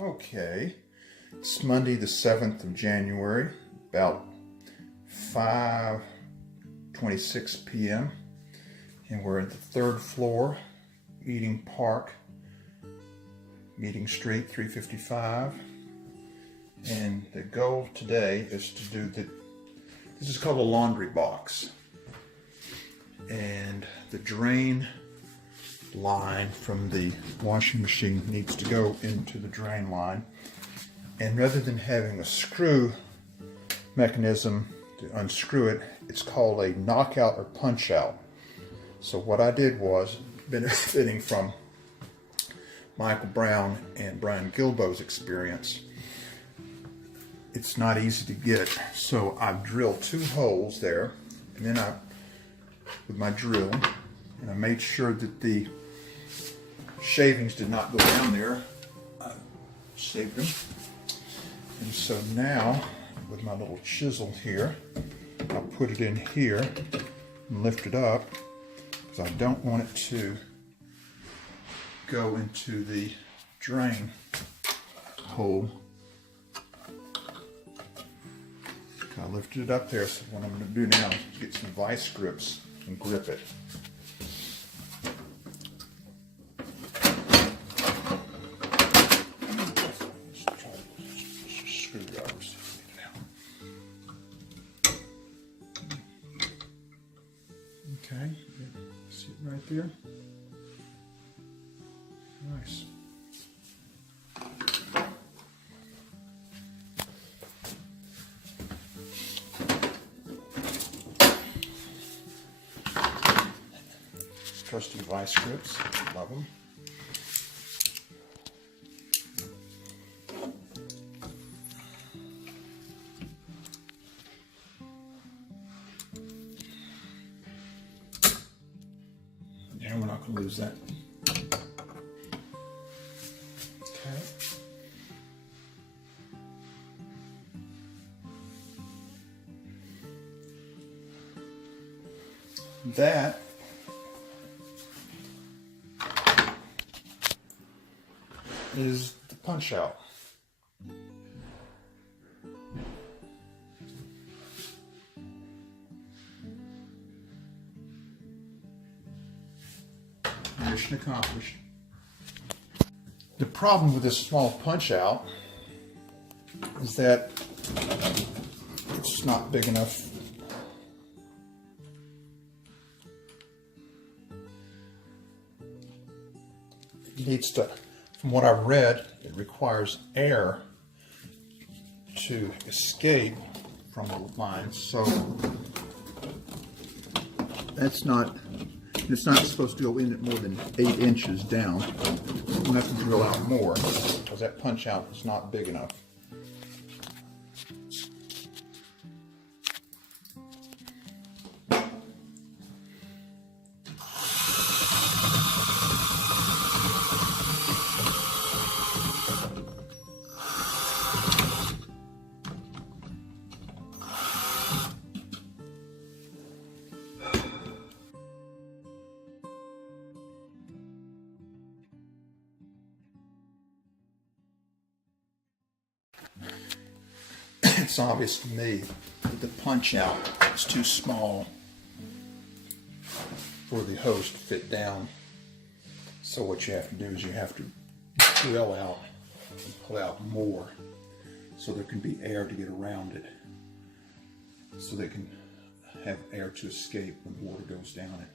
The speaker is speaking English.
Okay, it's Monday the 7th of January, about 5:26 p.m. and we're at the third floor, Meeting Park, Meeting Street 355. And the goal today is to do this is called a laundry box. And the drain line from the washing machine needs to go into the drain line. And rather than having a screw mechanism to unscrew it, it's called a knockout or punch out. So what I did was, benefiting from Michael Brown and Brian Gilbo's experience, it's not easy to get. So I've drilled 2 holes there, and then with my drill, and I made sure that the shavings did not go down there. I saved them. And so now, with my little chisel here, I'll put it in here and lift it up, because I don't want it to go into the drain hole. I lifted it up there, so what I'm going to do now is get some vice grips and grip it. Screwdrivers to get it out. Okay, see it right there? Nice. Trusty vice grips, love them. Yeah, we're not going to lose that. Okay. That is the punch out. Mission accomplished. The problem with this small punch out is that it's not big enough. It needs to, from what I've read, it requires air to escape from the lines. So it's not supposed to go in at more than 8 inches down. I'm going to have to drill out more because that punch out is not big enough. It's obvious to me that the punch out is too small for the hose to fit down. So what you have to do is you have to drill out and pull out more so there can be air to get around it, so they can have air to escape when water goes down it.